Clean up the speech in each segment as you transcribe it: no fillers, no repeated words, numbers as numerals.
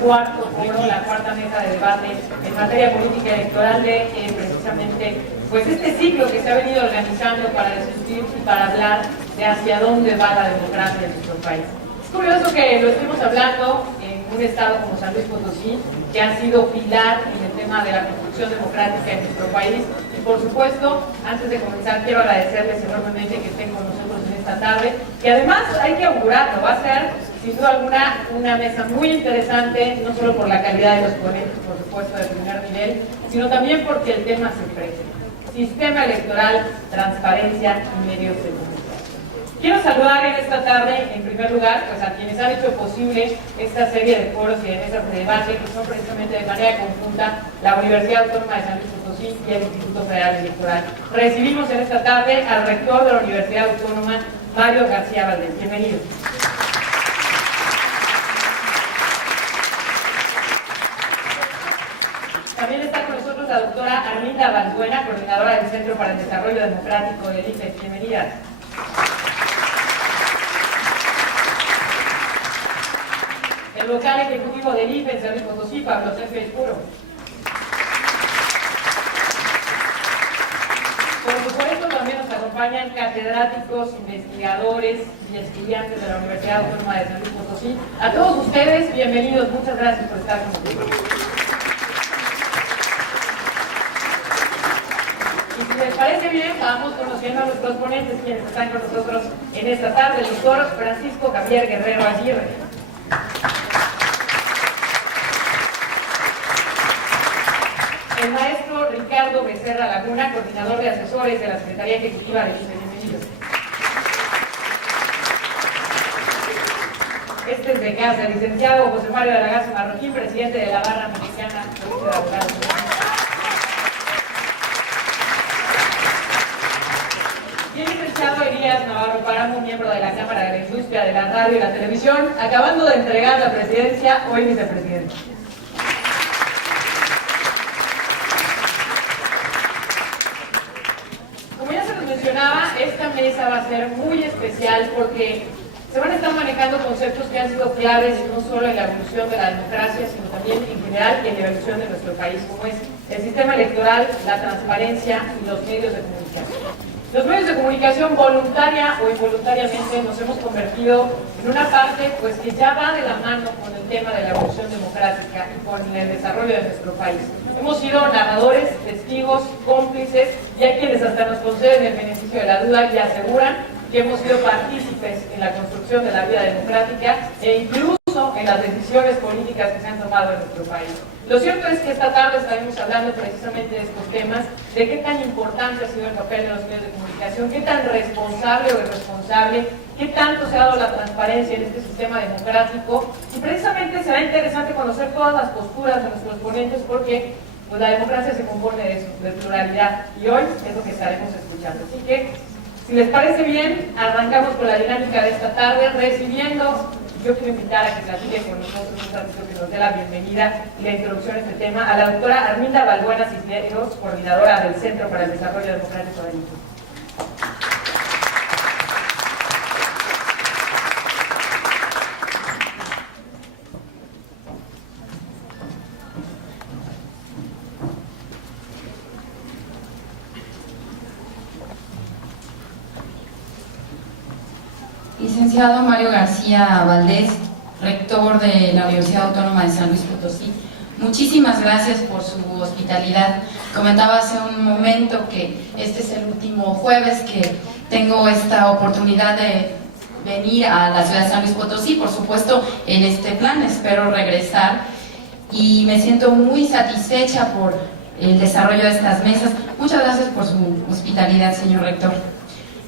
cuarto foro, la cuarta mesa de debate en materia política electoral de precisamente pues este ciclo que se ha venido organizando para discutir y para hablar de hacia dónde va la democracia en nuestro país. Es curioso que lo estemos hablando en un estado como San Luis Potosí, que ha sido pilar en el tema de la construcción democrática en nuestro país. Y por supuesto, antes de comenzar, quiero agradecerles enormemente que estén con nosotros en esta tarde, que además hay que augurarlo, va a ser sin duda alguna una mesa muy interesante, no solo por la calidad de los ponentes, por supuesto, de primer nivel, sino también porque el tema se ofrece. Sistema electoral, transparencia y medios de comunicación. Quiero saludar en esta tarde, en primer lugar, pues a quienes han hecho posible esta serie de foros y de mesas de debate, que son precisamente de manera conjunta la Universidad Autónoma de San Luis Potosí y el Instituto Federal Electoral. Recibimos en esta tarde al rector de la Universidad Autónoma, Mario García Valdés. Bienvenido. También está con nosotros la doctora Arminda Balbuena, coordinadora del Centro para el Desarrollo Democrático del IFES. Bienvenida. El vocal ejecutivo del IFES en San Luis Potosí, Pablo Sergio Escuro. Por supuesto, también nos acompañan catedráticos, investigadores y estudiantes de la Universidad Autónoma de San Luis Potosí. A todos ustedes, bienvenidos. Muchas gracias por estar con nosotros. Y si les parece bien, vamos conociendo a nuestros ponentes, quienes están con nosotros en esta tarde. El doctor Francisco Javier Guerrero Aguirre. El maestro Ricardo Becerra Laguna, coordinador de asesores de la Secretaría Ejecutiva del IFES. Bienvenido. Este es de casa, el licenciado José Mario de la Garza Marroquín, presidente de la Barra Mexicana de Abogados. Y el licenciado Elías Navarro Páramo, miembro de la Cámara de la Industria de la Radio y la Televisión, acabando de entregar la presidencia, hoy vicepresidente. Como ya se nos mencionaba, esta mesa va a ser muy especial porque se van a estar manejando conceptos que han sido claves no solo en la evolución de la democracia, sino también en general en la evolución de nuestro país, como es el sistema electoral, la transparencia y los medios de comunicación. Los medios de comunicación, voluntaria o involuntariamente, nos hemos convertido en una parte pues, que ya va de la mano con el tema de la evolución democrática y con el desarrollo de nuestro país. Hemos sido narradores, testigos, cómplices, y hay quienes hasta nos conceden el beneficio de la duda y aseguran que hemos sido partícipes en la construcción de la vida democrática e incluso en las decisiones políticas que se han tomado en nuestro país. Lo cierto es que esta tarde estaremos hablando precisamente de estos temas, de qué tan importante ha sido el papel de los medios de comunicación, qué tan responsable o irresponsable, qué tanto se ha dado la transparencia en este sistema democrático, y precisamente será interesante conocer todas las posturas de nuestros ponentes porque pues, la democracia se compone de eso, de pluralidad, y hoy es lo que estaremos escuchando. Así que, si les parece bien, arrancamos con la dinámica de esta tarde, recibiendo. Yo quiero invitar a que platique con nosotros un ratito, que nos dé la bienvenida y la introducción a este tema a la doctora Arminda Balbuena Cisneros, coordinadora del Centro para el Desarrollo Democrático del IFES. Licenciado Mario García Valdés, rector de la Universidad Autónoma de San Luis Potosí, muchísimas gracias por su hospitalidad. Comentaba hace un momento que este es el último jueves que tengo esta oportunidad de venir a la ciudad de San Luis Potosí, por supuesto en este plan, espero regresar y me siento muy satisfecha por el desarrollo de estas mesas. Muchas gracias por su hospitalidad, señor rector.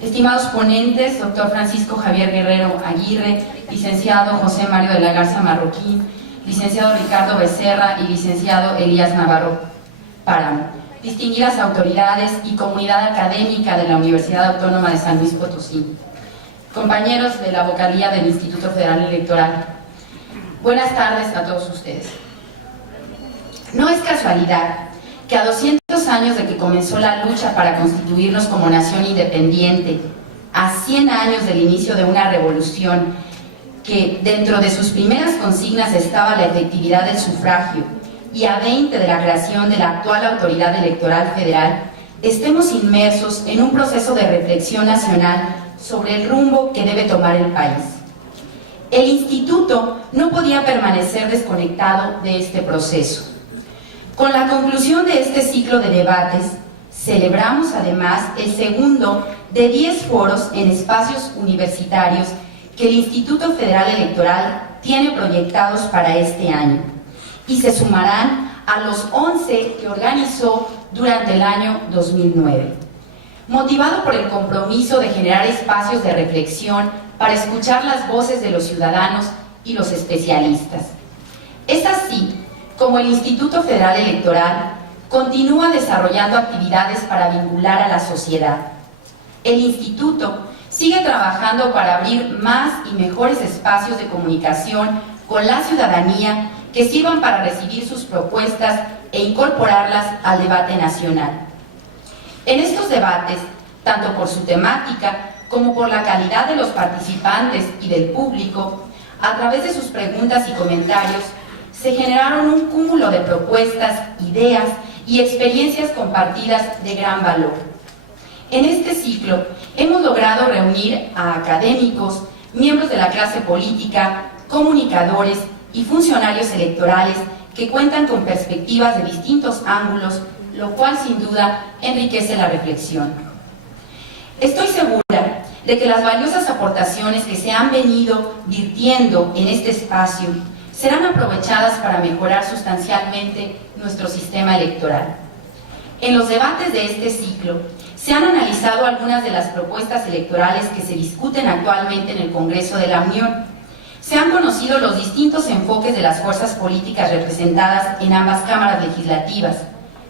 Estimados ponentes, doctor Francisco Javier Guerrero Aguirre, licenciado José Mario de la Garza Marroquín, licenciado Ricardo Becerra y licenciado Elías Navarro Páramo, distinguidas autoridades y comunidad académica de la Universidad Autónoma de San Luis Potosí, compañeros de la vocalía del Instituto Federal Electoral, buenas tardes a todos ustedes. No es casualidad que a 200 años de que comenzó la lucha para constituirnos como nación independiente, a 100 años del inicio de una revolución que dentro de sus primeras consignas estaba la efectividad del sufragio y a 20 de la creación de la actual Autoridad Electoral Federal, estemos inmersos en un proceso de reflexión nacional sobre el rumbo que debe tomar el país. El Instituto no podía permanecer desconectado de este proceso. Con la conclusión de este ciclo de debates, celebramos además el segundo de 10 foros en espacios universitarios que el Instituto Federal Electoral tiene proyectados para este año y se sumarán a los 11 que organizó durante el año 2009. Motivado por el compromiso de generar espacios de reflexión para escuchar las voces de los ciudadanos y los especialistas. Es así como el Instituto Federal Electoral continúa desarrollando actividades para vincular a la sociedad. El Instituto sigue trabajando para abrir más y mejores espacios de comunicación con la ciudadanía que sirvan para recibir sus propuestas e incorporarlas al debate nacional. En estos debates, tanto por su temática como por la calidad de los participantes y del público, a través de sus preguntas y comentarios, se generaron un cúmulo de propuestas, ideas y experiencias compartidas de gran valor. En este ciclo hemos logrado reunir a académicos, miembros de la clase política, comunicadores y funcionarios electorales que cuentan con perspectivas de distintos ángulos, lo cual sin duda enriquece la reflexión. Estoy segura de que las valiosas aportaciones que se han venido virtiendo en este espacio serán aprovechadas para mejorar sustancialmente nuestro sistema electoral. En los debates de este ciclo se han analizado algunas de las propuestas electorales que se discuten actualmente en el Congreso de la Unión. Se han conocido los distintos enfoques de las fuerzas políticas representadas en ambas cámaras legislativas.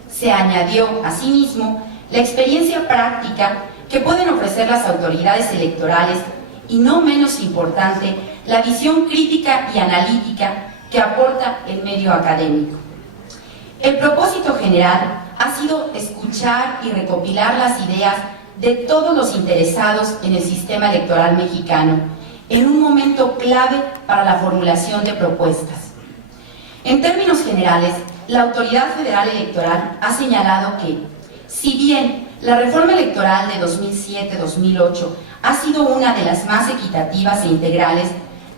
Se añadió, asimismo, la experiencia práctica que pueden ofrecer las autoridades electorales y, no menos importante, la visión crítica y analítica que aporta el medio académico. El propósito general ha sido escuchar y recopilar las ideas de todos los interesados en el sistema electoral mexicano, en un momento clave para la formulación de propuestas. En términos generales, la Autoridad Federal Electoral ha señalado que, si bien la reforma electoral de 2007-2008 ha sido una de las más equitativas e integrales,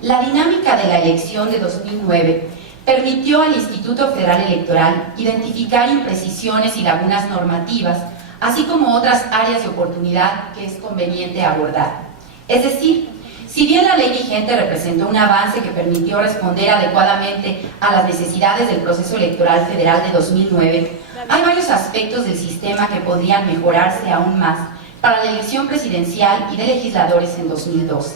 la dinámica de la elección de 2009 permitió al Instituto Federal Electoral identificar imprecisiones y lagunas normativas, así como otras áreas de oportunidad que es conveniente abordar. Es decir, si bien la ley vigente representó un avance que permitió responder adecuadamente a las necesidades del proceso electoral federal de 2009, hay varios aspectos del sistema que podrían mejorarse aún más para la elección presidencial y de legisladores en 2012.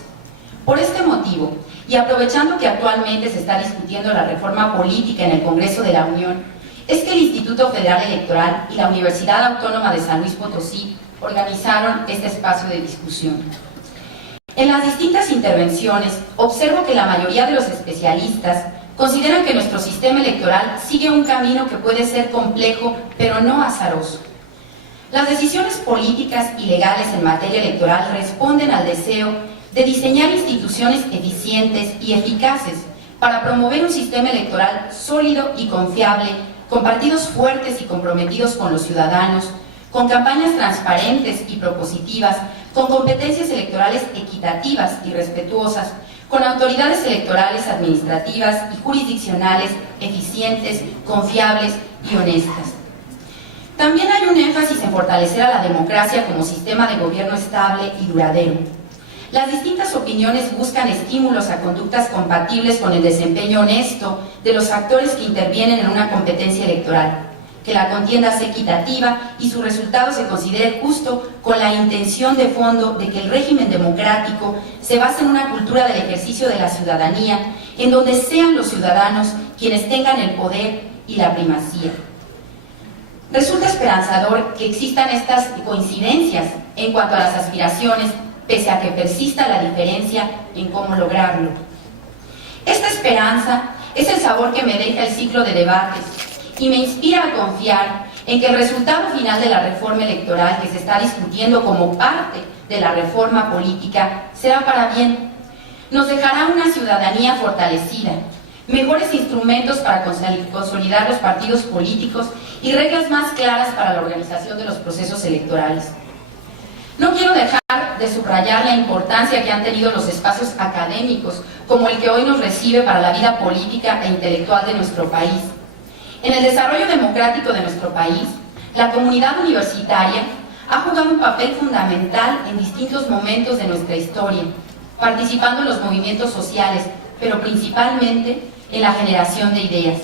Por este motivo, y aprovechando que actualmente se está discutiendo la reforma política en el Congreso de la Unión, es que el Instituto Federal Electoral y la Universidad Autónoma de San Luis Potosí organizaron este espacio de discusión. En las distintas intervenciones, observo que la mayoría de los especialistas consideran que nuestro sistema electoral sigue un camino que puede ser complejo, pero no azaroso. Las decisiones políticas y legales en materia electoral responden al deseo de diseñar instituciones eficientes y eficaces para promover un sistema electoral sólido y confiable, con partidos fuertes y comprometidos con los ciudadanos, con campañas transparentes y propositivas, con competencias electorales equitativas y respetuosas, con autoridades electorales administrativas y jurisdiccionales eficientes, confiables y honestas. También hay un énfasis en fortalecer a la democracia como sistema de gobierno estable y duradero. Las distintas opiniones buscan estímulos a conductas compatibles con el desempeño honesto de los actores que intervienen en una competencia electoral, que la contienda sea equitativa y su resultado se considere justo, con la intención de fondo de que el régimen democrático se base en una cultura del ejercicio de la ciudadanía, en donde sean los ciudadanos quienes tengan el poder y la primacía. Resulta esperanzador que existan estas coincidencias en cuanto a las aspiraciones, pese a que persista la diferencia en cómo lograrlo. Esta esperanza es el sabor que me deja el ciclo de debates y me inspira a confiar en que el resultado final de la reforma electoral que se está discutiendo como parte de la reforma política será para bien. Nos dejará una ciudadanía fortalecida, mejores instrumentos para consolidar los partidos políticos y reglas más claras para la organización de los procesos electorales. No quiero dejar de subrayar la importancia que han tenido los espacios académicos, como el que hoy nos recibe para la vida política e intelectual de nuestro país. En el desarrollo democrático de nuestro país, la comunidad universitaria ha jugado un papel fundamental en distintos momentos de nuestra historia, participando en los movimientos sociales, pero principalmente en la generación de ideas.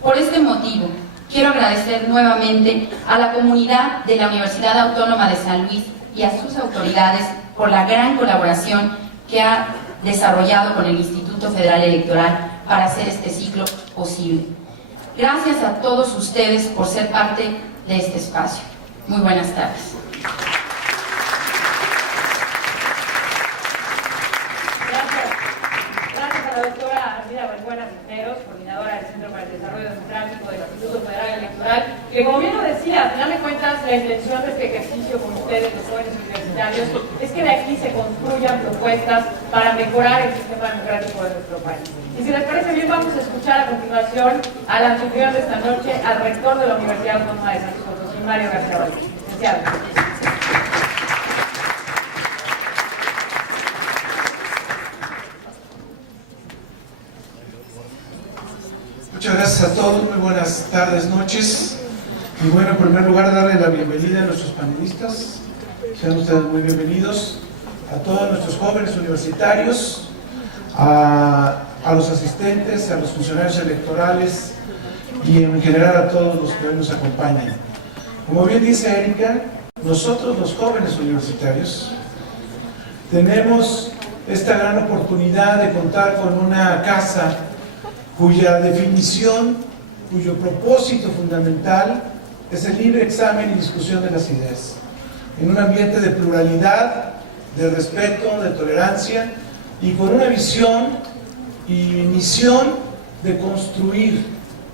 Por este motivo, quiero agradecer nuevamente a la comunidad de la Universidad Autónoma de San Luis y a sus autoridades por la gran colaboración que ha desarrollado con el Instituto Federal Electoral para hacer este ciclo posible. Gracias a todos ustedes por ser parte de este espacio. Muy buenas tardes. Gracias a la doctora Armida Balbuena Cisneros, coordinadora del Centro para el Desarrollo Democrático del Instituto Federal Electoral, que como bien lo decía, al final de cuentas la intención de este ejercicio con ustedes, los jóvenes universitarios, es que de aquí se construyan propuestas para mejorar el sistema democrático de nuestro país. Y si les parece bien, vamos a escuchar a continuación al anfitrión de esta noche, al rector de la Universidad Autónoma de San Luis Potosí, Mario García Valdés. Licenciado. Muchas gracias a todos, muy buenas tardes, noches. Y bueno, en primer lugar, darle la bienvenida a nuestros panelistas. Sean ustedes muy bienvenidos. A todos nuestros jóvenes universitarios, a los asistentes, a los funcionarios electorales y en general a todos los que hoy nos acompañan. Como bien dice Erika, nosotros los jóvenes universitarios tenemos esta gran oportunidad de contar con una casa cuya definición, cuyo propósito fundamental es el libre examen y discusión de las ideas, en un ambiente de pluralidad, de respeto, de tolerancia y con una visión y misión de construir,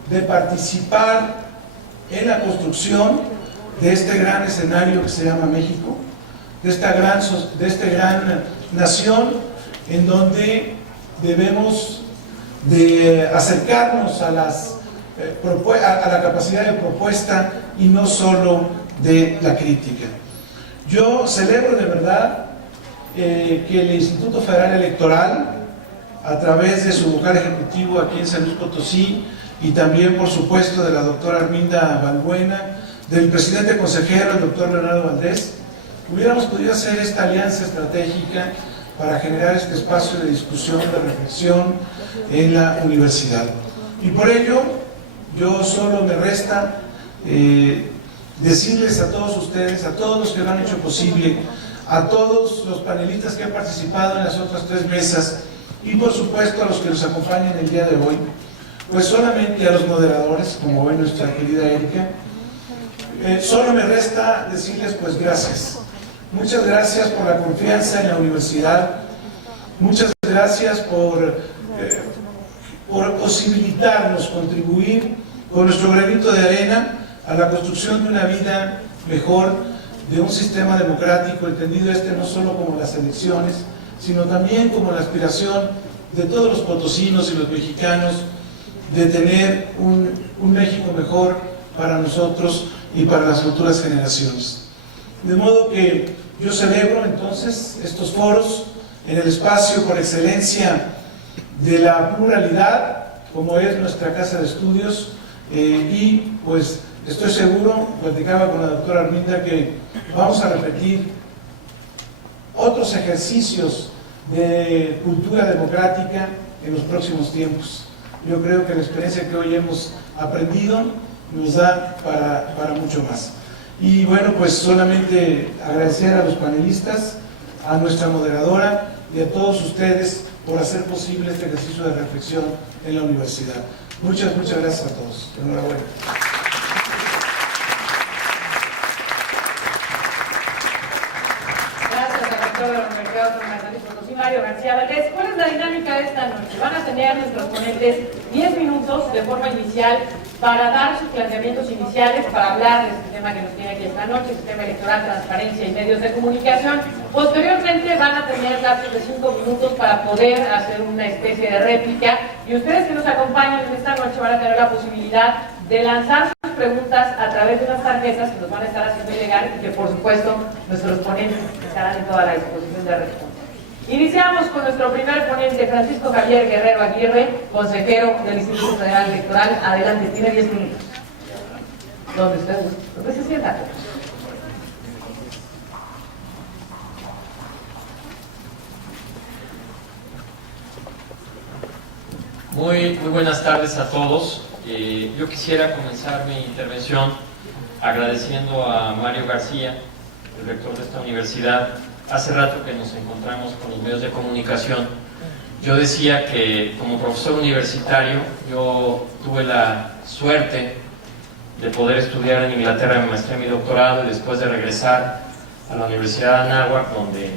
de participar en la construcción de este gran escenario que se llama México, de esta gran nación en donde debemos de acercarnos a la capacidad de propuesta y no solo de la crítica. Yo celebro de verdad que el Instituto Federal Electoral, a través de su vocal ejecutivo aquí en San Luis Potosí y también por supuesto de la doctora Arminda Balbuena, del presidente consejero, el doctor Leonardo Valdés, hubiéramos podido hacer esta alianza estratégica para generar este espacio de discusión, de reflexión en la universidad. Y por ello, yo solo me resta decirles a todos ustedes, a todos los que lo han hecho posible, a todos los panelistas que han participado en las otras 3 mesas y por supuesto a los que nos acompañan el día de hoy, pues solamente a los moderadores, como ve nuestra querida Erika, solo me resta decirles pues gracias. Muchas gracias por la confianza en la universidad, muchas gracias por posibilitarnos contribuir con nuestro granito de arena a la construcción de una vida mejor, de un sistema democrático, entendido no solo como las elecciones, sino también como la aspiración de todos los potosinos y los mexicanos de tener un México mejor para nosotros y para las futuras generaciones. De modo que yo celebro entonces estos foros en el espacio por excelencia de la pluralidad, como es nuestra casa de estudios, y pues estoy seguro, platicaba con la doctora Arminda, que vamos a repetir otros ejercicios de cultura democrática en los próximos tiempos. Yo creo que la experiencia que hoy hemos aprendido nos da para mucho más. Y bueno, pues solamente agradecer a los panelistas, a nuestra moderadora y a todos ustedes por hacer posible este ejercicio de reflexión en la universidad. Muchas gracias a todos. Enhorabuena. Gracias al rector de la Universidad Autónoma de San Luis Potosí, Mario García Valdés. ¿Cuál es la dinámica de esta noche? Van a tener nuestros ponentes 10 minutos de forma inicial para dar sus planteamientos iniciales, para hablar de este tema que nos tiene aquí esta noche, sistema electoral, transparencia y medios de comunicación. Posteriormente van a tener lapsos de 5 minutos para poder hacer una especie de réplica, y ustedes que nos acompañan en esta noche van a tener la posibilidad de lanzar sus preguntas a través de unas tarjetas que nos van a estar haciendo llegar y que por supuesto nuestros ponentes estarán en toda la disposición de responder. Iniciamos con nuestro primer ponente, Francisco Javier Guerrero Aguirre, consejero del Instituto Federal Electoral. Adelante, tiene 10 minutos. Donde usted guste, donde se sienta. Muy buenas tardes a todos. Yo quisiera comenzar mi intervención agradeciendo a Mario García, el rector de esta universidad. Hace rato que nos encontramos con los medios de comunicación. Yo decía que como profesor universitario yo tuve la suerte de poder estudiar en Inglaterra mi maestría y mi doctorado, y después de regresar a la Universidad de Anáhuac, donde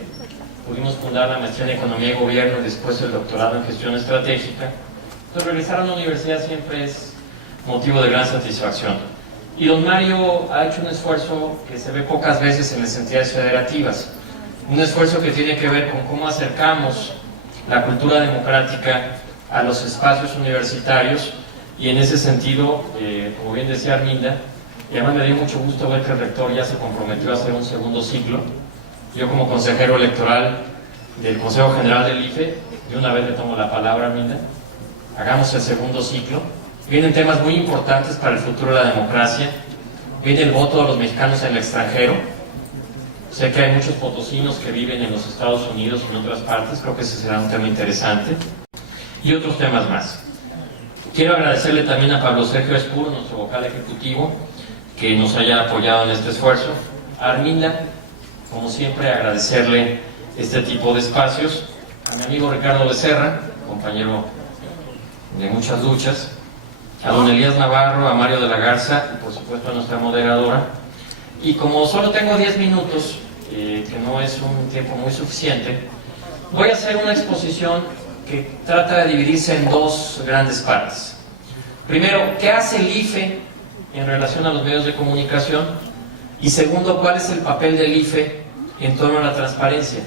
pudimos fundar la maestría en Economía y Gobierno y después el doctorado en Gestión Estratégica. Entonces regresar a la universidad siempre es motivo de gran satisfacción. Y don Mario ha hecho un esfuerzo que se ve pocas veces en las entidades federativas. Un esfuerzo que tiene que ver con cómo acercamos la cultura democrática a los espacios universitarios, y en ese sentido, como bien decía Arminda, y además me dio mucho gusto ver que el rector ya se comprometió a hacer un segundo ciclo. Yo como consejero electoral del Consejo General del IFE, de una vez le tomo la palabra, Arminda, hagamos el segundo ciclo. Vienen temas muy importantes para el futuro de la democracia, viene el voto de los mexicanos en el extranjero. Sé que hay muchos potosinos que viven en los Estados Unidos y en otras partes, creo que ese será un tema interesante, y otros temas más. Quiero agradecerle también a Pablo Sergio Espuro, nuestro vocal ejecutivo, que nos haya apoyado en este esfuerzo. A Arminda, como siempre, agradecerle este tipo de espacios. A mi amigo Ricardo Becerra, compañero de muchas luchas. A don Elías Navarro, a Mario de la Garza y por supuesto a nuestra moderadora. Y como solo tengo 10 minutos, que no es un tiempo muy suficiente, voy a hacer una exposición que trata de dividirse en dos grandes partes. Primero, ¿qué hace el IFE en relación a los medios de comunicación? Y segundo, ¿cuál es el papel del IFE en torno a la transparencia,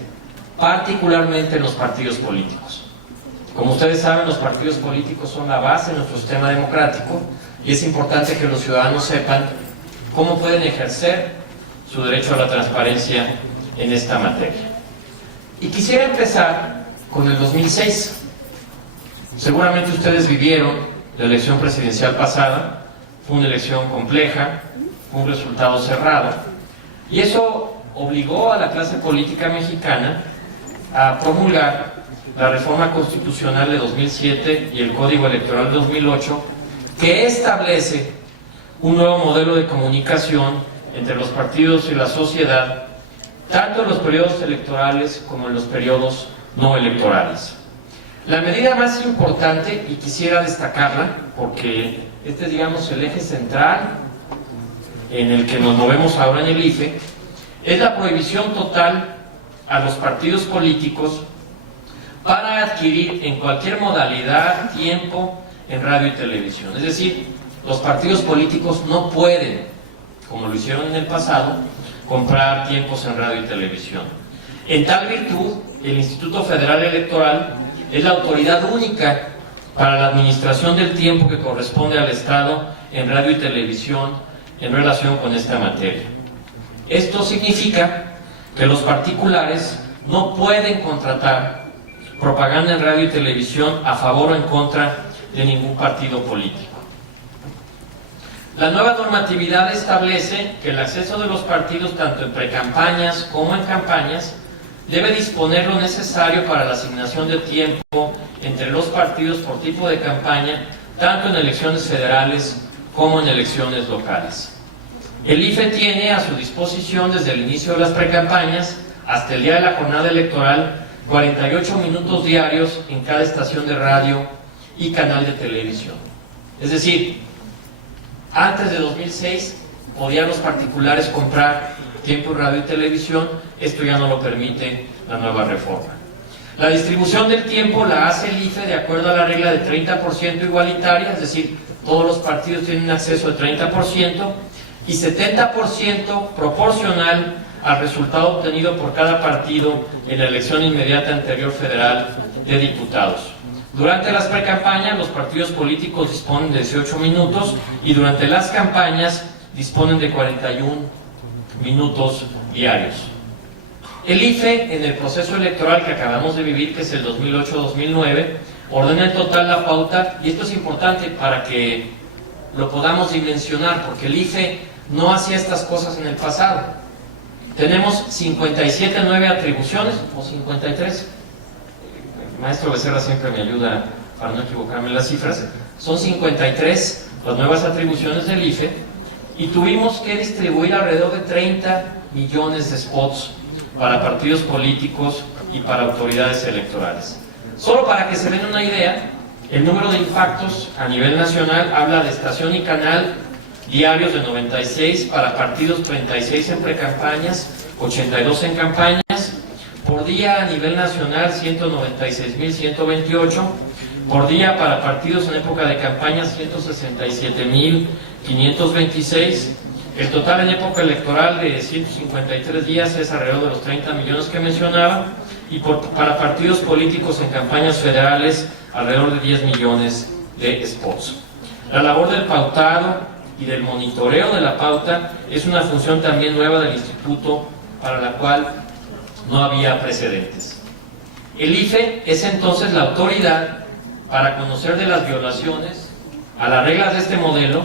particularmente en los partidos políticos? Como ustedes saben, los partidos políticos son la base de nuestro sistema democrático, y es importante que los ciudadanos sepan cómo pueden ejercer su derecho a la transparencia en esta materia. Y quisiera empezar con el 2006. Seguramente ustedes vivieron la elección presidencial pasada. Fue una elección compleja, fue un resultado cerrado, y eso obligó a la clase política mexicana a promulgar la reforma constitucional de 2007 y el Código Electoral de 2008, que establece un nuevo modelo de comunicación entre los partidos y la sociedad, tanto en los periodos electorales como en los periodos no electorales. La medida más importante, y quisiera destacarla porque este es, digamos, el eje central en el que nos movemos ahora en el IFE, es la prohibición total a los partidos políticos para adquirir en cualquier modalidad tiempo en radio y televisión. Es decir, los partidos políticos no pueden, como lo hicieron en el pasado, comprar tiempos en radio y televisión. En tal virtud, el Instituto Federal Electoral es la autoridad única para la administración del tiempo que corresponde al Estado en radio y televisión en relación con esta materia. Esto significa que los particulares no pueden contratar propaganda en radio y televisión a favor o en contra de ningún partido político. La nueva normatividad establece que el acceso de los partidos, tanto en precampañas como en campañas, debe disponer lo necesario para la asignación de tiempo entre los partidos por tipo de campaña, tanto en elecciones federales como en elecciones locales. El IFE tiene a su disposición desde el inicio de las precampañas hasta el día de la jornada electoral 48 minutos diarios en cada estación de radio y canal de televisión. Es decir, antes de 2006 podían los particulares comprar tiempo en radio y televisión, esto ya no lo permite la nueva reforma. La distribución del tiempo la hace el IFE de acuerdo a la regla de 30% igualitaria, es decir, todos los partidos tienen un acceso de 30% y 70% proporcional al resultado obtenido por cada partido en la elección inmediata anterior federal de diputados. Durante las precampañas, los partidos políticos disponen de 18 minutos y durante las campañas disponen de 41 minutos diarios. El IFE, en el proceso electoral que acabamos de vivir, que es el 2008-2009, ordena en total la pauta, y esto es importante para que lo podamos dimensionar, porque el IFE no hacía estas cosas en el pasado. Tenemos 57 nueve atribuciones, o 53. El maestro Becerra siempre me ayuda para no equivocarme en las cifras. Son 53 las nuevas atribuciones del IFE, y tuvimos que distribuir alrededor de 30 millones de spots para partidos políticos y para autoridades electorales. Solo para que se den una idea, el número de impactos a nivel nacional habla de estación y canal diarios de 96, para partidos 36 en precampañas, 82 en campañas, por día a nivel nacional 196.128, por día para partidos en época de campaña 167.526, el total en época electoral de 153 días es alrededor de los 30 millones que mencionaba, y para partidos políticos en campañas federales alrededor de 10 millones de spots. La labor del pautado y del monitoreo de la pauta es una función también nueva del Instituto, para la cual no había precedentes. El IFE es entonces la autoridad para conocer de las violaciones a las reglas de este modelo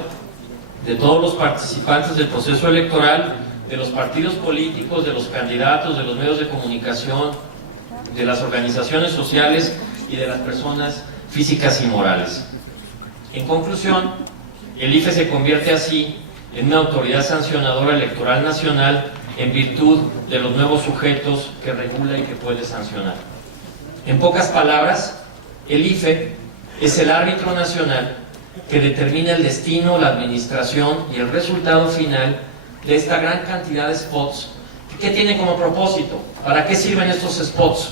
de todos los participantes del proceso electoral, de los partidos políticos, de los candidatos, de los medios de comunicación, de las organizaciones sociales y de las personas físicas y morales. En conclusión, el IFE se convierte así en una autoridad sancionadora electoral nacional en virtud de los nuevos sujetos que regula y que puede sancionar. En pocas palabras, el IFE es el árbitro nacional que determina el destino, la administración y el resultado final de esta gran cantidad de spots. ¿Qué tiene como propósito? ¿Para qué sirven estos spots?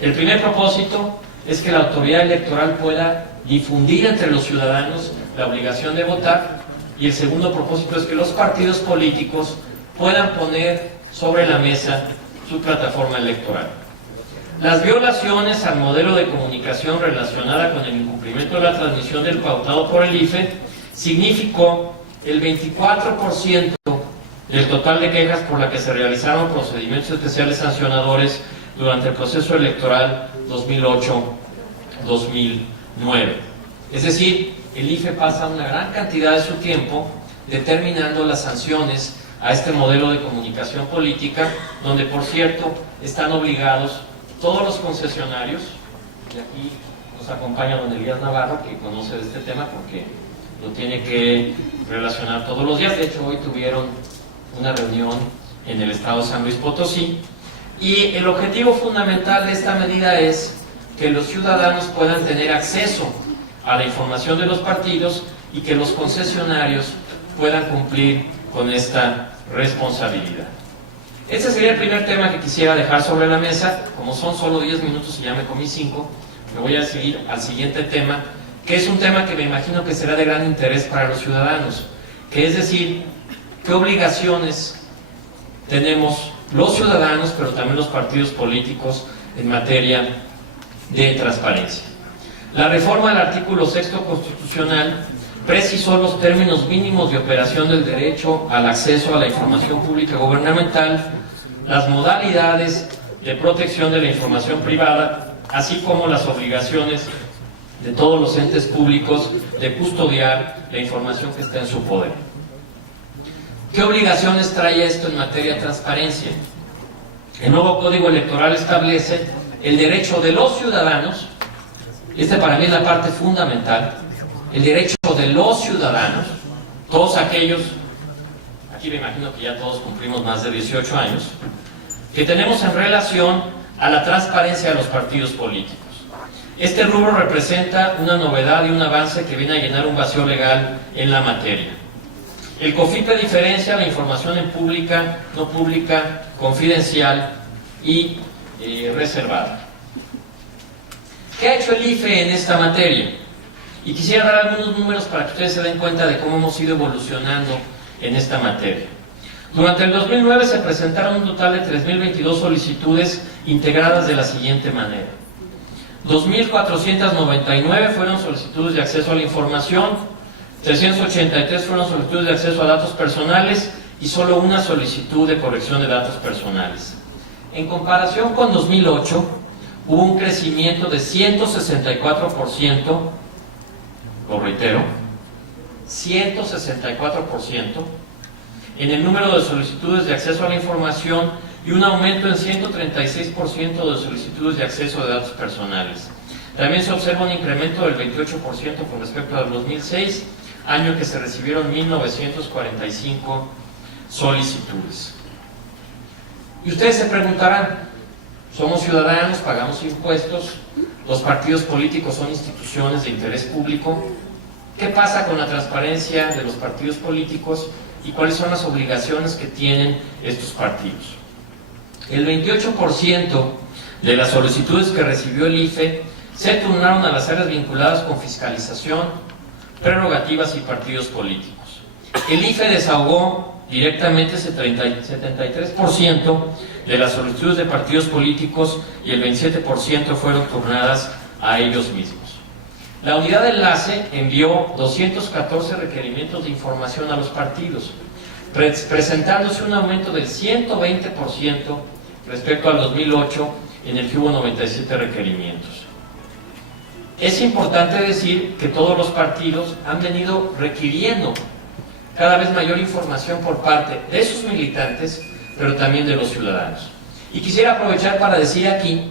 El primer propósito es que la autoridad electoral pueda difundir entre los ciudadanos la obligación de votar, y el segundo propósito es que los partidos políticos puedan poner sobre la mesa su plataforma electoral. Las violaciones al modelo de comunicación relacionada con el incumplimiento de la transmisión del pautado por el IFE significó el 24% del total de quejas por la que se realizaron procedimientos especiales sancionadores durante el proceso electoral 2008-2009. Es decir, el IFE pasa una gran cantidad de su tiempo determinando las sanciones a este modelo de comunicación política, donde por cierto están obligados todos los concesionarios, y aquí nos acompaña don Elías Navarro, que conoce de este tema porque lo tiene que relacionar todos los días. De hecho, hoy tuvieron una reunión en el estado de San Luis Potosí, y el objetivo fundamental de esta medida es que los ciudadanos puedan tener acceso a la información de los partidos y que los concesionarios puedan cumplir con esta responsabilidad. Ese sería el primer tema que quisiera dejar sobre la mesa. Como son solo 10 minutos y ya me comí 5, me voy a seguir al siguiente tema, que es un tema que me imagino que será de gran interés para los ciudadanos, que es decir, qué obligaciones tenemos los ciudadanos, pero también los partidos políticos en materia de transparencia. La reforma del artículo 6 constitucional precisó los términos mínimos de operación del derecho al acceso a la información pública gubernamental, las modalidades de protección de la información privada, así como las obligaciones de todos los entes públicos de custodiar la información que está en su poder. ¿Qué obligaciones trae esto en materia de transparencia? El nuevo Código Electoral establece el derecho de los ciudadanos, esta para mí es la parte fundamental, el derecho de los ciudadanos, todos aquellos, aquí me imagino que ya todos cumplimos más de 18 años, que tenemos en relación a la transparencia de los partidos políticos. Este rubro representa una novedad y un avance que viene a llenar un vacío legal en la materia. El COFIPE diferencia la información en pública, no pública, confidencial y reservada. ¿Qué ha hecho el IFE en esta materia? Y quisiera dar algunos números para que ustedes se den cuenta de cómo hemos ido evolucionando en esta materia. Durante el 2009 se presentaron un total de 3.022 solicitudes integradas de la siguiente manera. 2.499 fueron solicitudes de acceso a la información, 383 fueron solicitudes de acceso a datos personales y solo una solicitud de corrección de datos personales. En comparación con 2008, hubo un crecimiento de 164%, lo reitero, 164% en el número de solicitudes de acceso a la información y un aumento en 136% de solicitudes de acceso de datos personales. También se observa un incremento del 28% con respecto al 2006, año en que se recibieron 1.945 solicitudes. Y ustedes se preguntarán, somos ciudadanos, pagamos impuestos, los partidos políticos son instituciones de interés público. ¿Qué pasa con la transparencia de los partidos políticos y cuáles son las obligaciones que tienen estos partidos? El 28% de las solicitudes que recibió el IFE se turnaron a las áreas vinculadas con fiscalización, prerrogativas y partidos políticos. El IFE desahogó directamente ese 73% de las solicitudes de partidos políticos y el 27% fueron turnadas a ellos mismos. La unidad de enlace envió 214 requerimientos de información a los partidos, presentándose un aumento del 120% respecto al 2008, en el que hubo 97 requerimientos. Es importante decir que todos los partidos han venido requiriendo cada vez mayor información por parte de sus militantes, pero también de los ciudadanos. Y quisiera aprovechar para decir aquí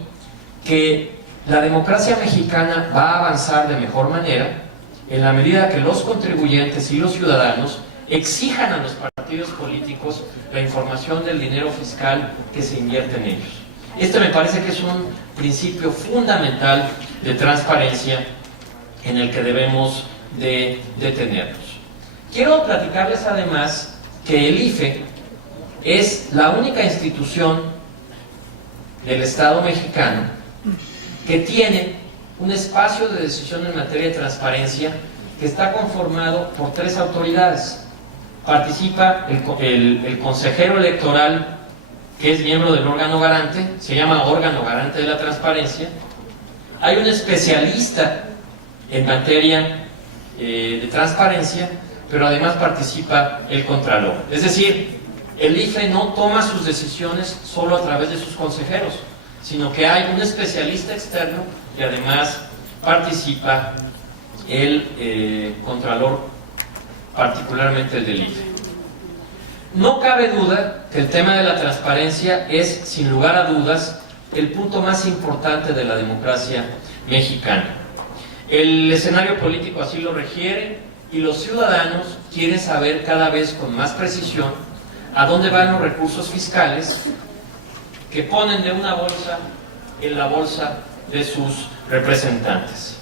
que la democracia mexicana va a avanzar de mejor manera en la medida que los contribuyentes y los ciudadanos exijan a los partidos políticos la información del dinero fiscal que se invierte en ellos. Este me parece que es un principio fundamental de transparencia en el que debemos de detenernos. Quiero platicarles además que el IFE es la única institución del Estado mexicano que tiene un espacio de decisión en materia de transparencia que está conformado por 3 autoridades. Participa el consejero electoral, que es miembro del órgano garante, se llama órgano garante de la transparencia. Hay un especialista en materia de transparencia, pero además participa el contralor. Es decir, el IFE no toma sus decisiones solo a través de sus consejeros, sino que hay un especialista externo y además participa el contralor, particularmente el del IFE. No cabe duda que el tema de la transparencia es, sin lugar a dudas, el punto más importante de la democracia mexicana. El escenario político así lo requiere y los ciudadanos quieren saber cada vez con más precisión a dónde van los recursos fiscales que ponen de una bolsa en la bolsa de sus representantes.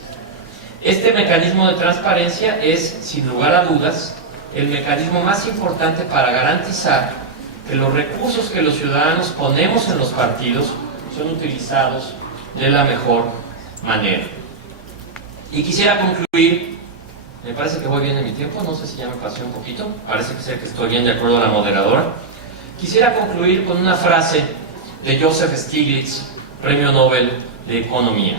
Este mecanismo de transparencia es, sin lugar a dudas, el mecanismo más importante para garantizar que los recursos que los ciudadanos ponemos en los partidos son utilizados de la mejor manera. Y quisiera concluir, me parece que voy bien en mi tiempo, no sé si ya me pasé un poquito, parece que estoy bien de acuerdo a la moderadora. Quisiera concluir con una frase de Joseph Stiglitz, Premio Nobel de Economía.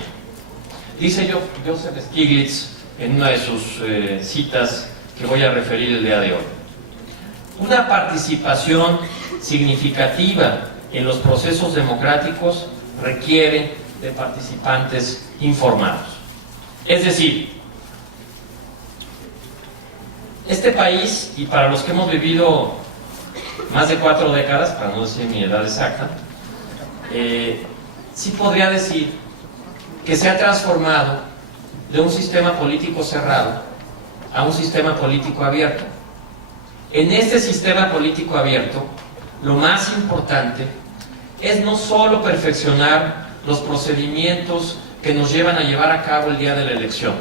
Dice Joseph Stiglitz en una de sus citas que voy a referir el día de hoy: una participación significativa en los procesos democráticos requiere de participantes informados. Es decir, este país, y para los que hemos vivido más de 4 décadas, para no decir mi edad exacta, sí podría decir que se ha transformado de un sistema político cerrado a un sistema político abierto. En este sistema político abierto, lo más importante es no solo perfeccionar los procedimientos que nos llevan a llevar a cabo el día de la elección.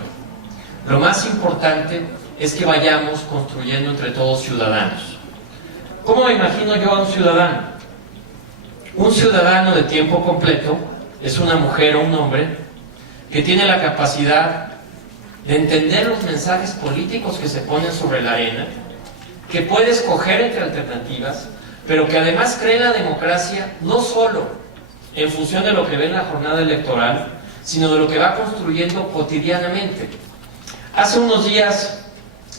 Lo más importante es que vayamos construyendo entre todos ciudadanos. ¿Cómo me imagino yo a un ciudadano? Un ciudadano de tiempo completo es una mujer o un hombre que tiene la capacidad de entender los mensajes políticos que se ponen sobre la arena, que puede escoger entre alternativas, pero que además cree en la democracia no solo en función de lo que ve en la jornada electoral, sino de lo que va construyendo cotidianamente. Hace unos días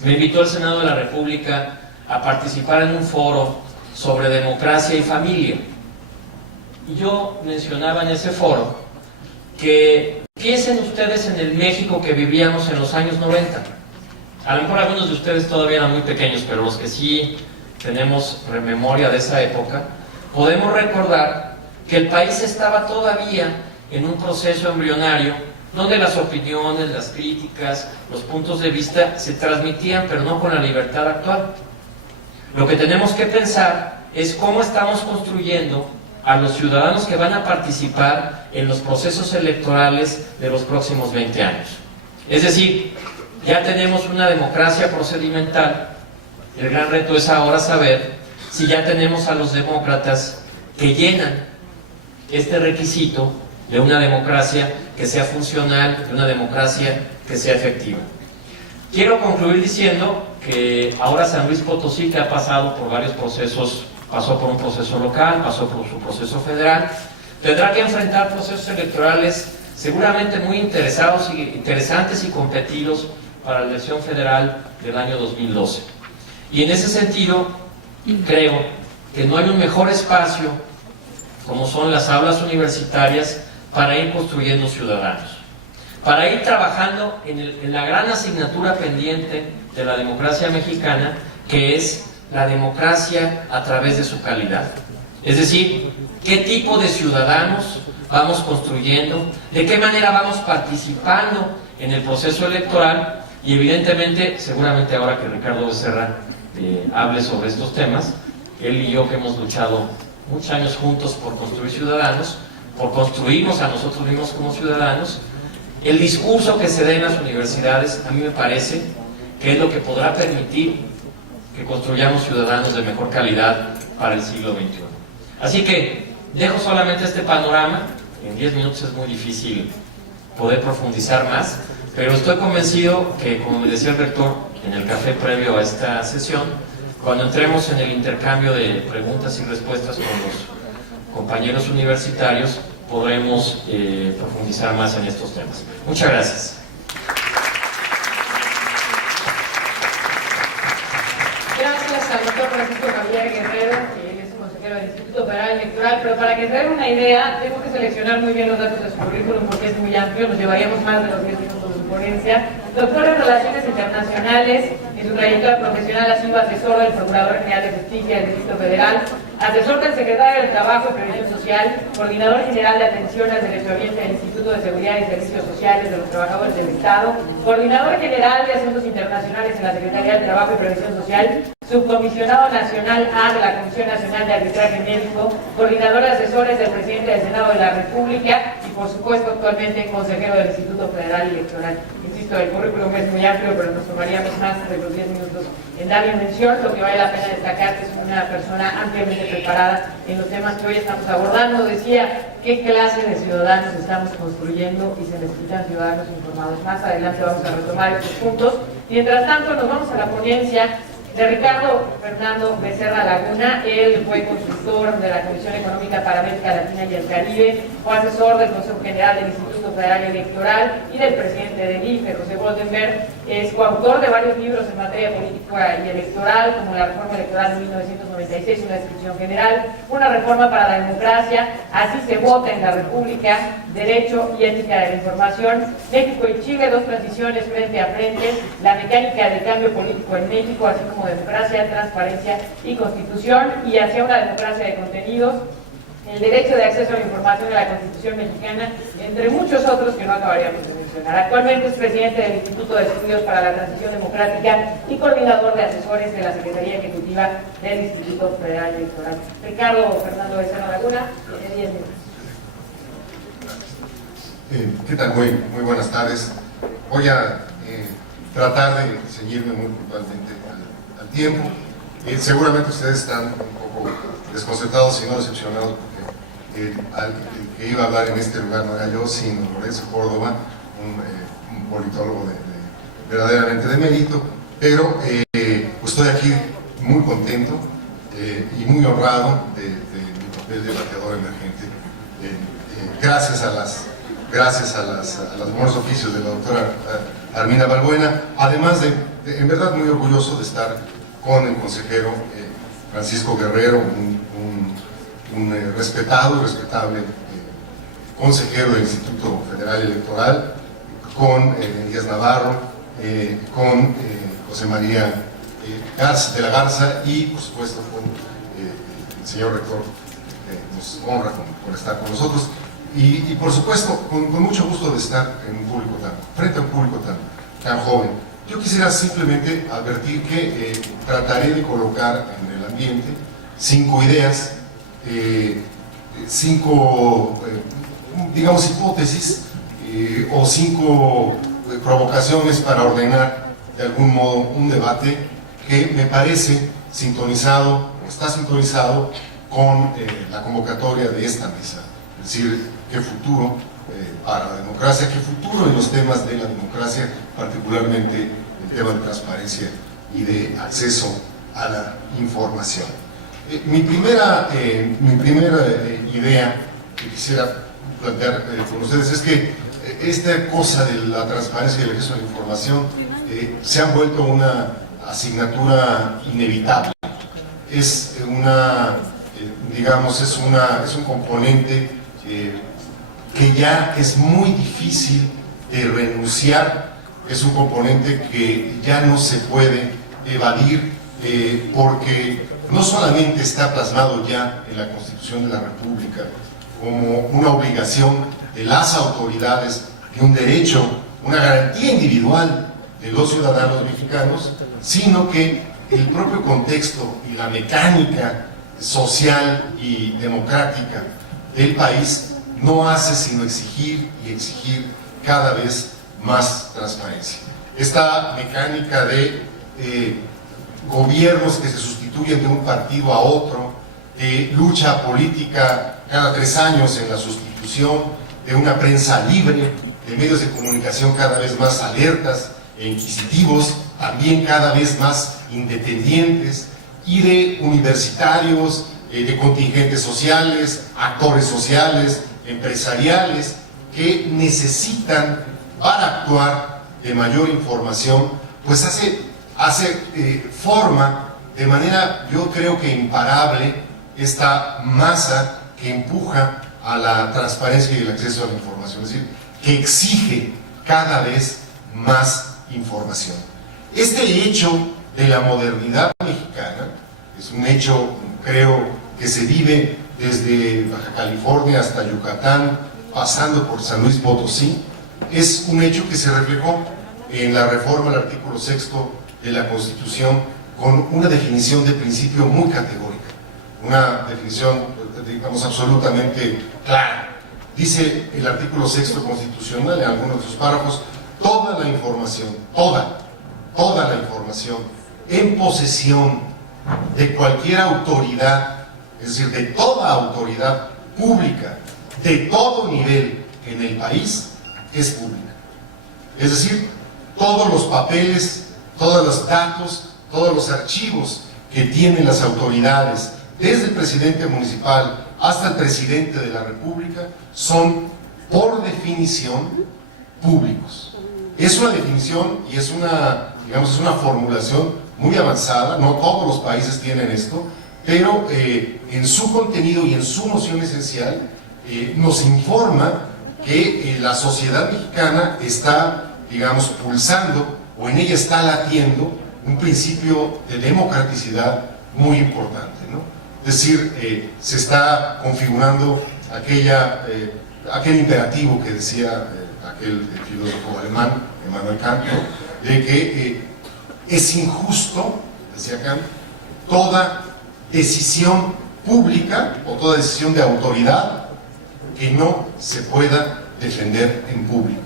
me invitó el Senado de la República a participar en un foro sobre democracia y familia. Y yo mencionaba en ese foro que piensen ustedes en el México que vivíamos en los años 90. A lo mejor algunos de ustedes todavía eran muy pequeños, pero los que sí tenemos memoria de esa época, podemos recordar que el país estaba todavía en un proceso embrionario donde las opiniones, las críticas, los puntos de vista se transmitían, pero no con la libertad actual. Lo que tenemos que pensar es cómo estamos construyendo a los ciudadanos que van a participar en los procesos electorales de los próximos 20 años. Es decir, ya tenemos una democracia procedimental. El gran reto es ahora saber si ya tenemos a los demócratas que llenan este requisito de una democracia que sea funcional, de una democracia que sea efectiva. Quiero concluir diciendo que ahora San Luis Potosí, que ha pasado por varios procesos, pasó por un proceso local, pasó por su proceso federal, tendrá que enfrentar procesos electorales seguramente muy interesantes y competidos para la elección federal del año 2012. Y en ese sentido, creo que no hay un mejor espacio como son las aulas universitarias para ir construyendo ciudadanos, para ir trabajando en la gran asignatura pendiente de la democracia mexicana, que es la democracia a través de su calidad. Es decir, qué tipo de ciudadanos vamos construyendo, de qué manera vamos participando en el proceso electoral, y evidentemente, seguramente ahora que Ricardo Becerra hable sobre estos temas, él y yo que hemos luchado muchos años juntos por construir ciudadanos, por construirnos a nosotros mismos como ciudadanos, el discurso que se dé en las universidades a mí me parece que es lo que podrá permitir que construyamos ciudadanos de mejor calidad para el siglo XXI. Así que dejo solamente este panorama. En 10 minutos es muy difícil poder profundizar más, pero estoy convencido que, como me decía el rector en el café previo a esta sesión, cuando entremos en el intercambio de preguntas y respuestas con los compañeros universitarios, podremos profundizar más en estos temas. Muchas gracias. Gracias al doctor Francisco Javier Guerrero, que él es consejero del Instituto Federal Electoral, pero para que se den una idea, tengo que seleccionar muy bien los datos de su currículum porque es muy amplio, nos llevaríamos más de los 10 minutos de su ponencia. Doctor en Relaciones Internacionales, en su trayectoria profesional ha sido asesor del Procurador General de Justicia del Distrito Federal, asesor del Secretario del Trabajo y Previsión Social, coordinador general de atención al derecho ambiente del Instituto de Seguridad y Servicios Sociales de los Trabajadores del Estado, coordinador general de Asuntos Internacionales en la Secretaría del Trabajo y Previsión Social, subcomisionado nacional A de la Comisión Nacional de Arbitraje Médico, coordinador de asesores del presidente del Senado de la República y, por supuesto, actualmente consejero del Instituto Federal Electoral. Insisto, el currículum es muy amplio, pero nos tomaríamos más de los 10 minutos en darle mención. Lo que vale la pena destacar que es una persona ampliamente preparada en los temas que hoy estamos abordando. Decía, ¿qué clase de ciudadanos estamos construyendo? Y se necesitan ciudadanos informados. Más adelante vamos a retomar estos puntos. Mientras tanto, nos vamos a la ponencia de Ricardo Fernando Becerra Laguna. Él fue consultor de la Comisión Económica para América Latina y el Caribe, fue asesor del Consejo General del Instituto Federal Electoral y del presidente del IFE, José Goldenberg. Es coautor de varios libros en materia política y electoral, como la Reforma Electoral de 1996, una descripción general, una reforma para la democracia, así se vota en la República, derecho y ética de la información, México y Chile, dos transiciones frente a frente, la mecánica del cambio político en México, así como democracia, transparencia y constitución, y hacia una democracia de contenidos, el derecho de acceso a la información de la Constitución mexicana, entre muchos otros que no acabaríamos de mencionar. Actualmente es presidente del Instituto de Estudios para la Transición Democrática y coordinador de asesores de la Secretaría Ejecutiva del Instituto Federal Electoral. Ricardo Fernando Becerra Laguna, tiene 10 minutos. ¿Qué tal? Muy buenas tardes. Voy a tratar de ceñirme muy puntualmente al tiempo. Seguramente ustedes están un poco desconcertados y no decepcionados porque el que iba a hablar en este lugar no era yo, sino Lorenzo Córdoba, un politólogo de verdaderamente de mérito, pero pues estoy aquí muy contento y muy honrado de mi papel de bateador emergente, gracias a los buenos oficios de la doctora Armina Balbuena, además de en verdad muy orgulloso de estar con el consejero Francisco Guerrero, un respetado y respetable consejero del Instituto Federal Electoral, con Díaz Navarro, con José María de la Garza y por supuesto con el señor rector, que nos honra con estar con nosotros, y por supuesto con mucho gusto de estar en un público frente a un público tan joven. Yo quisiera simplemente advertir que trataré de colocar en el ambiente 5 ideas, 5 digamos hipótesis o 5 provocaciones para ordenar de algún modo un debate que me parece sintonizado o está sintonizado con la convocatoria de esta mesa, es decir, qué futuro para la democracia, qué futuro en los temas de la democracia, particularmente el tema de transparencia y de acceso a la información. Mi primera idea que quisiera plantear con ustedes es que esta cosa de la transparencia y el acceso a la información se han vuelto una asignatura inevitable. Es un componente que ya es muy difícil de renunciar, es un componente que ya no se puede evadir porque no solamente está plasmado ya en la Constitución de la República como una obligación de las autoridades, de un derecho, una garantía individual de los ciudadanos mexicanos, sino que el propio contexto y la mecánica social y democrática del país no hace sino exigir y exigir cada vez más transparencia. Esta mecánica de gobiernos que se sustituyen de un partido a otro, de lucha política cada 3 años en la sustitución, de una prensa libre, de medios de comunicación cada vez más alertas e inquisitivos, también cada vez más independientes, y de universitarios, de contingentes sociales, actores sociales, empresariales, que necesitan, para actuar de mayor información, pues forma de manera, yo creo que imparable, esta masa que empuja a la transparencia y el acceso a la información, es decir, que exige cada vez más información. Este hecho de la modernidad mexicana es un hecho, creo, que se vive desde Baja California hasta Yucatán, pasando por San Luis Potosí. Es un hecho que se reflejó en la reforma al artículo 6 de la Constitución con una definición de principio muy categórica, una definición, digamos, absolutamente clara. Dice el artículo 6 constitucional en algunos de sus párrafos: toda la información, toda la información en posesión de cualquier autoridad, es decir, de toda autoridad pública, de todo nivel en el país, es pública. Es decir, todos los papeles, todos los datos, todos los archivos que tienen las autoridades, desde el presidente municipal hasta el presidente de la República, son por definición públicos. Es una definición y es una formulación muy avanzada, no todos los países tienen esto, pero en su contenido y en su noción esencial nos informa que la sociedad mexicana está, digamos, pulsando, o en ella está latiendo un principio de democraticidad muy importante, ¿no? Es decir, se está configurando aquel imperativo que decía aquel filósofo alemán, Immanuel Kant, ¿no?, de que es injusto, decía Kant, toda decisión pública o toda decisión de autoridad que no se pueda defender en público.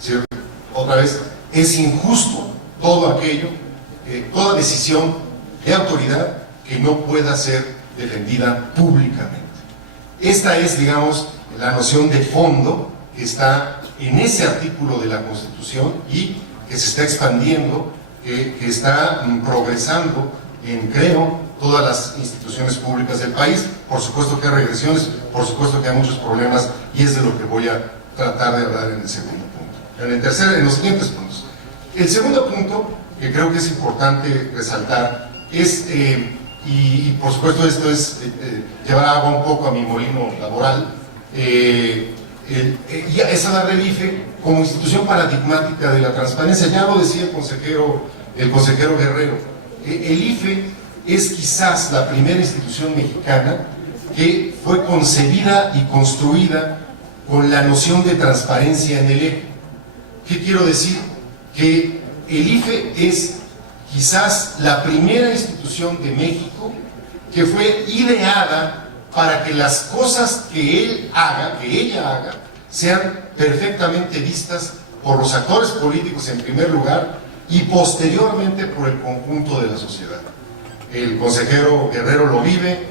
¿Sí? Otra vez, es injusto todo aquello, toda decisión de autoridad que no pueda ser defendida públicamente. Esta es, digamos, la noción de fondo que está en ese artículo de la Constitución y que se está expandiendo, que está progresando en, creo, todas las instituciones públicas del país. Por supuesto que hay regresiones, por supuesto que hay muchos problemas, y es de lo que voy a tratar de hablar en el segundo punto. En los siguientes puntos. El segundo punto, que creo que es importante resaltar, es, y por supuesto esto es llevar agua un poco a mi molino laboral, es a dar el IFE como institución paradigmática de la transparencia. Ya lo decía el consejero Guerrero, el IFE es quizás la primera institución mexicana que fue concebida y construida con la noción de transparencia en el eje. ¿Qué quiero decir? Que el IFE es quizás la primera institución de México que fue ideada para que las cosas que ella haga, sean perfectamente vistas por los actores políticos en primer lugar y posteriormente por el conjunto de la sociedad. El consejero Guerrero lo vive,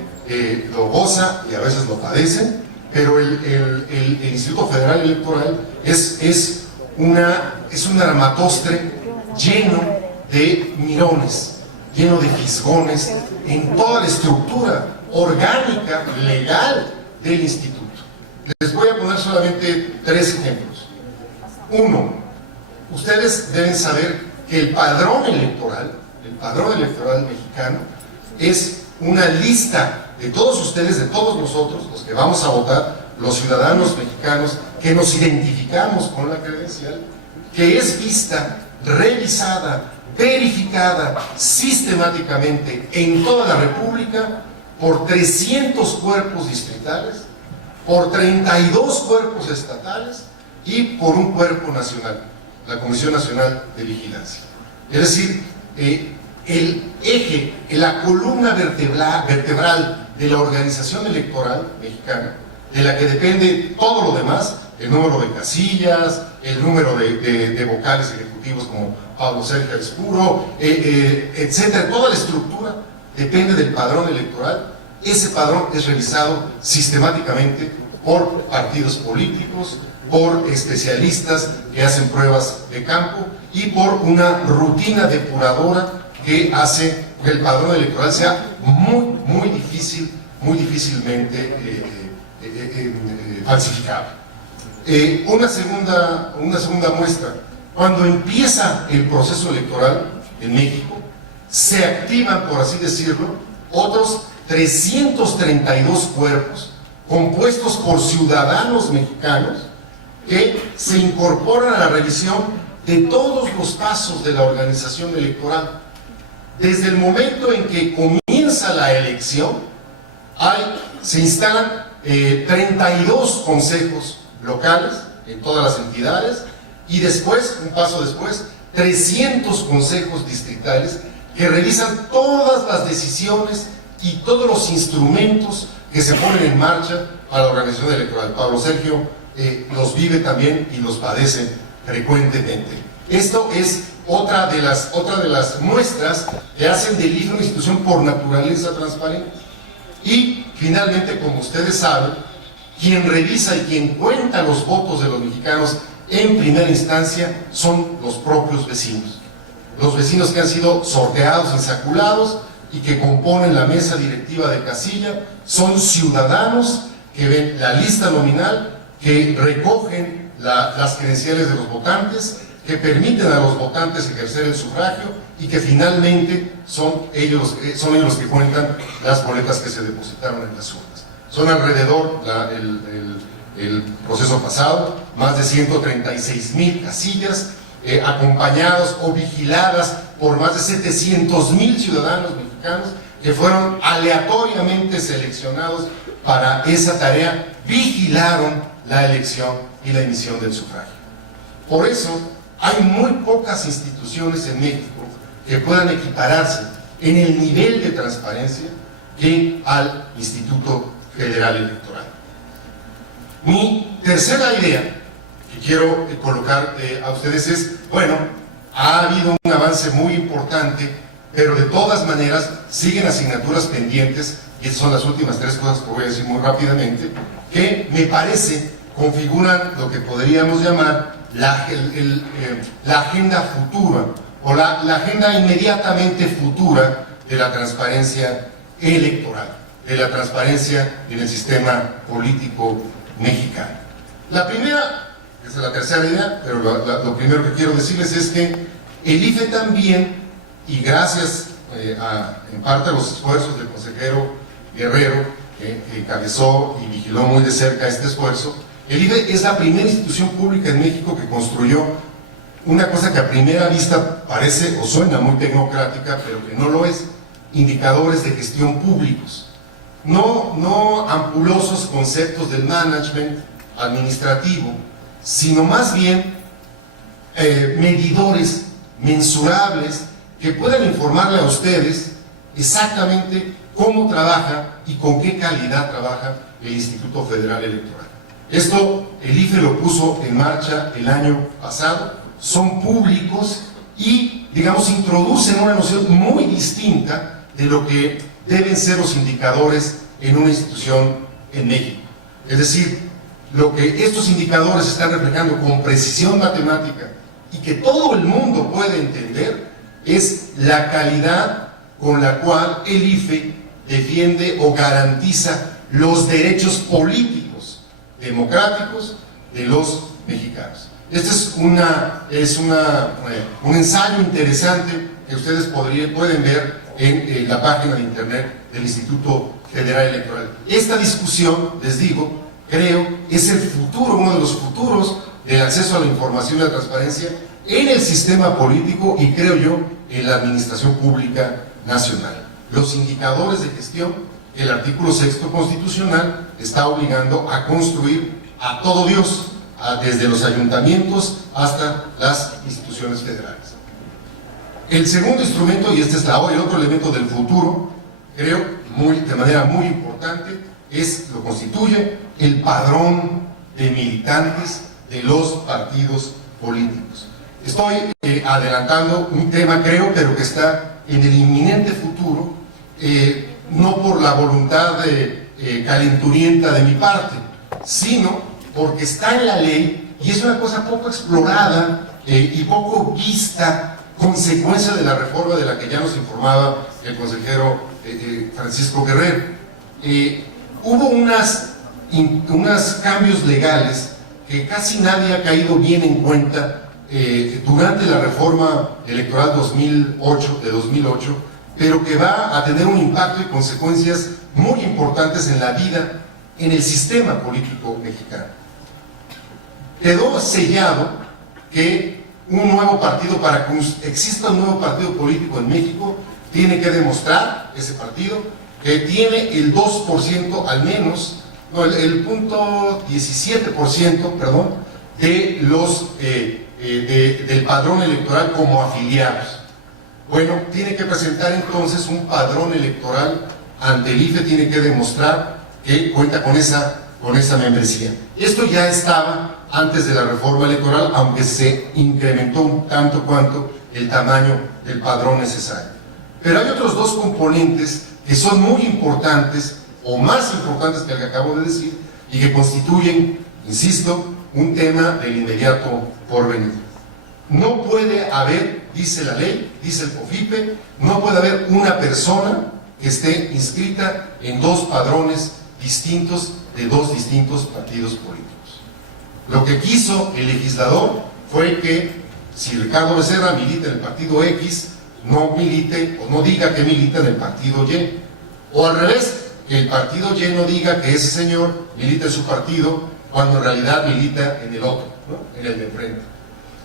lo goza y a veces lo padece, pero el Instituto Federal Electoral es un armatostre lleno de mirones, lleno de fisgones en toda la estructura orgánica, legal del instituto. Les voy a poner solamente 3 ejemplos. 1, ustedes deben saber que el padrón electoral mexicano es una lista de todos ustedes, de todos nosotros, los que vamos a votar, los ciudadanos mexicanos que nos identificamos con la credencial, que es vista, revisada, verificada sistemáticamente en toda la República por 300 cuerpos distritales, por 32 cuerpos estatales y por un cuerpo nacional, la Comisión Nacional de Vigilancia. Es decir, el eje, la columna vertebral de la organización electoral mexicana, de la que depende todo lo demás, el número de casillas, el número de vocales ejecutivos como Pablo Sergio Espuro, etcétera, toda la estructura depende del padrón electoral. Ese padrón es revisado sistemáticamente por partidos políticos, por especialistas que hacen pruebas de campo y por una rutina depuradora que hace que el padrón electoral sea muy difícilmente falsificable. Una segunda muestra: cuando empieza el proceso electoral en México, se activan, por así decirlo, otros 332 cuerpos compuestos por ciudadanos mexicanos que se incorporan a la revisión de todos los pasos de la organización electoral. Desde el momento en que comienza la elección, se instalan 32 consejos locales en todas las entidades, y después, un paso después, 300 consejos distritales que revisan todas las decisiones y todos los instrumentos que se ponen en marcha para la organización electoral. Pablo Sergio los vive también y los padece frecuentemente. Esto es otra de las muestras que hacen del IFE una institución por naturaleza transparente. Y finalmente, como ustedes saben, quien revisa y quien cuenta los votos de los mexicanos en primera instancia son los propios vecinos. Los vecinos que han sido sorteados, insaculados y que componen la mesa directiva de casilla son ciudadanos que ven la lista nominal, que recogen las credenciales de los votantes, que permiten a los votantes ejercer el sufragio y que finalmente son ellos los que cuentan las boletas que se depositaron en las urnas. Son alrededor, el proceso pasado, más de 136,000 casillas, acompañadas o vigiladas por más de 700,000 ciudadanos mexicanos que fueron aleatoriamente seleccionados para esa tarea, vigilaron la elección y la emisión del sufragio. Por eso, hay muy pocas instituciones en México que puedan equipararse en el nivel de transparencia que al Instituto Federal Electoral. Mi tercera idea que quiero colocar a ustedes es, bueno, ha habido un avance muy importante, pero de todas maneras siguen asignaturas pendientes, y estas son las últimas 3 cosas que voy a decir muy rápidamente, que me parece configuran lo que podríamos llamar la agenda futura o la agenda inmediatamente futura de la transparencia electoral, de la transparencia en el sistema político mexicano. La primera, esa es la tercera idea, pero lo primero que quiero decirles es que el IFE también, y gracias en parte a los esfuerzos del consejero Guerrero, que encabezó y vigiló muy de cerca este esfuerzo, el IFE es la primera institución pública en México que construyó una cosa que a primera vista parece o suena muy tecnocrática, pero que no lo es: indicadores de gestión públicos. No ampulosos conceptos del management administrativo, sino más bien medidores mensurables que puedan informarle a ustedes exactamente cómo trabaja y con qué calidad trabaja el Instituto Federal Electoral. Esto el IFE lo puso en marcha el año pasado, son públicos y, digamos, introducen una noción muy distinta de lo que deben ser los indicadores en una institución en México. Es decir, lo que estos indicadores están reflejando con precisión matemática y que todo el mundo puede entender es la calidad con la cual el IFE defiende o garantiza los derechos políticos democráticos de los mexicanos. Este es un ensayo interesante que ustedes pueden ver en la página de internet del Instituto Federal Electoral. Esta discusión, les digo, creo, es el futuro, uno de los futuros del acceso a la información y la transparencia en el sistema político y, creo yo, en la administración pública nacional. Los indicadores de gestión que el artículo 6º constitucional está obligando a construir a todo Dios, desde los ayuntamientos hasta las instituciones federales. El segundo instrumento, y este es el otro elemento del futuro, creo, de manera muy importante, lo constituye el padrón de militantes de los partidos políticos. Estoy adelantando un tema, creo, pero que está en el inminente futuro, no por la voluntad calenturienta de mi parte, sino porque está en la ley y es una cosa poco explorada y poco vista, consecuencia de la reforma de la que ya nos informaba el consejero Francisco Guerrero. Hubo unos cambios legales que casi nadie ha caído bien en cuenta durante la reforma electoral de 2008, pero que va a tener un impacto y consecuencias muy importantes en la vida, en el sistema político mexicano. Quedó sellado que un nuevo partido, para que exista un nuevo partido político en México, tiene que demostrar, ese partido, que tiene el 2% al menos, no, el punto 17%, perdón, de del padrón electoral como afiliados. Bueno, tiene que presentar entonces un padrón electoral ante el IFE, tiene que demostrar que cuenta con esa membresía. Esto ya estaba antes de la reforma electoral, aunque se incrementó un tanto cuanto el tamaño del padrón necesario. Pero hay otros dos componentes que son muy importantes, o más importantes que el que acabo de decir, y que constituyen, insisto, un tema del inmediato porvenir. No puede haber, dice la ley, dice el COFIPE, no puede haber una persona que esté inscrita en dos padrones distintos de dos distintos partidos políticos. Lo que quiso el legislador fue que si Ricardo Becerra milita en el partido X, no milite o no diga que milita en el partido Y, o al revés, que el partido Y no diga que ese señor milita en su partido cuando en realidad milita en el otro, ¿no? En el de enfrente.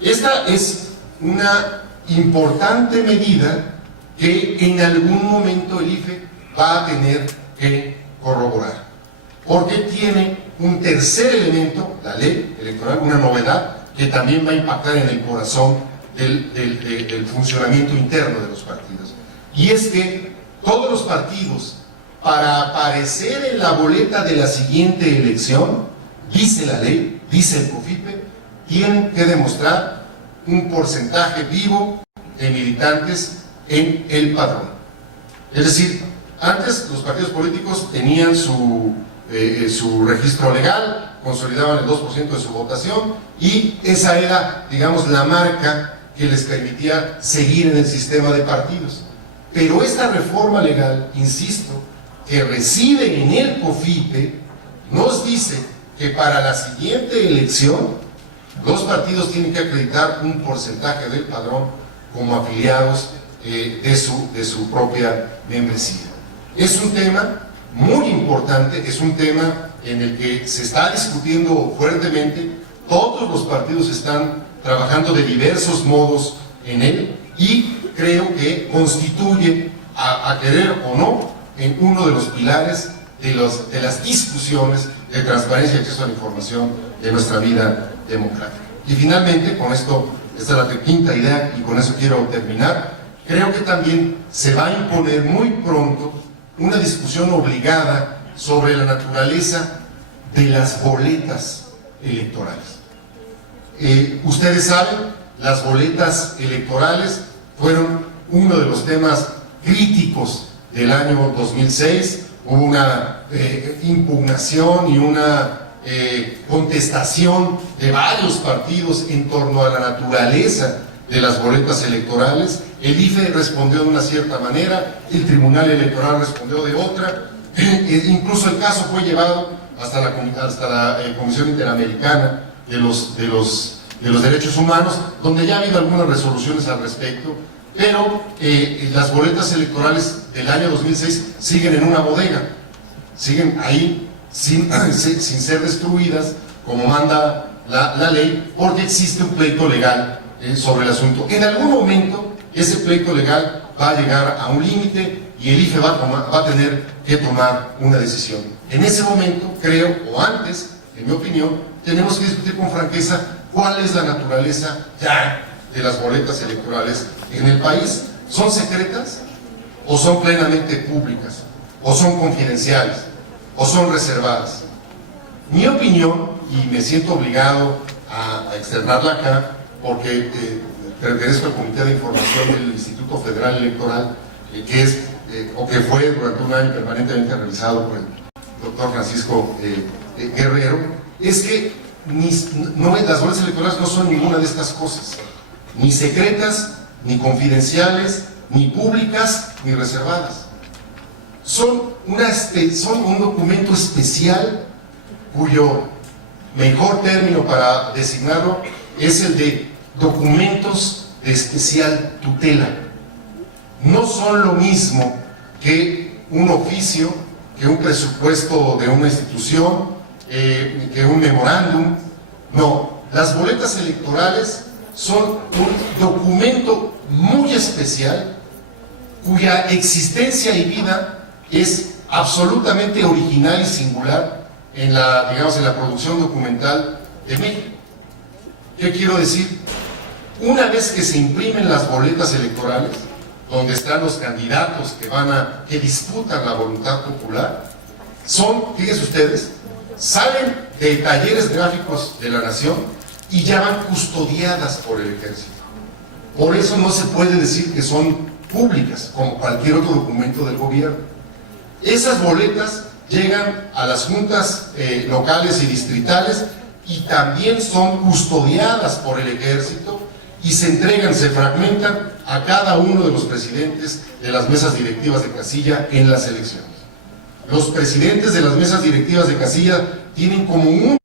Esta es una importante medida que en algún momento el IFE va a tener que corroborar, porque tiene un tercer elemento, la ley electoral, una novedad que también va a impactar en el corazón del funcionamiento interno de los partidos, y es que todos los partidos, para aparecer en la boleta de la siguiente elección, dice la ley, dice el COFIPE, tienen que demostrar un porcentaje vivo de militantes en el padrón. Es decir, antes los partidos políticos tenían su registro legal, consolidaban el 2% de su votación y esa era, digamos, la marca que les permitía seguir en el sistema de partidos. Pero esta reforma legal, insisto, que reside en el COFIPE, nos dice que para la siguiente elección los partidos tienen que acreditar un porcentaje del padrón como afiliados de su propia membresía. Es un tema muy importante, es un tema en el que se está discutiendo fuertemente, todos los partidos están trabajando de diversos modos en él y creo que constituye, a querer o no, en uno de los pilares de las discusiones de transparencia y acceso a la información de nuestra vida democrática. Y finalmente, con esto, esta es la quinta idea y con eso quiero terminar, creo que también se va a imponer muy pronto una discusión obligada sobre la naturaleza de las boletas electorales. Ustedes saben, las boletas electorales fueron uno de los temas críticos del año 2006, hubo una impugnación y una contestación de varios partidos en torno a la naturaleza de las boletas electorales. El IFE respondió de una cierta manera, el Tribunal Electoral respondió de otra, incluso el caso fue llevado hasta la Comisión Interamericana de los Derechos Humanos, donde ya ha habido algunas resoluciones al respecto, pero las boletas electorales del año 2006 siguen en una bodega, siguen ahí sin ser destruidas como manda la ley, porque existe un pleito legal sobre el asunto. En algún momento ese pleito legal va a llegar a un límite y el IFE va a tener que tomar una decisión. En ese momento, creo, o antes, en mi opinión, tenemos que discutir con franqueza cuál es la naturaleza ya de las boletas electorales en el país. ¿Son secretas o son plenamente públicas? ¿O son confidenciales? ¿O son reservadas? Mi opinión, y me siento obligado a externarla acá, porque pertenezco al Comité de Información del Instituto Federal Electoral, que es, o que fue durante un año permanentemente realizado por el doctor Francisco Guerrero, es que las boletas electorales no son ninguna de estas cosas, ni secretas, ni confidenciales, ni públicas, ni reservadas. Son un documento especial cuyo mejor término para designarlo es el de documentos de especial tutela. No son lo mismo que un oficio, que un presupuesto de una institución, que un memorándum. No, las boletas electorales son un documento muy especial cuya existencia y vida es absolutamente original y singular en la producción documental de México. ¿Qué quiero decir? Una vez que se imprimen las boletas electorales, donde están los candidatos que disputan la voluntad popular, fíjense ustedes, salen de talleres gráficos de la nación y ya van custodiadas por el ejército. Por eso no se puede decir que son públicas, como cualquier otro documento del gobierno. Esas boletas llegan a las juntas locales y distritales y también son custodiadas por el ejército y se entregan, se fragmentan a cada uno de los presidentes de las mesas directivas de casilla en las elecciones. Los presidentes de las mesas directivas de casilla tienen como un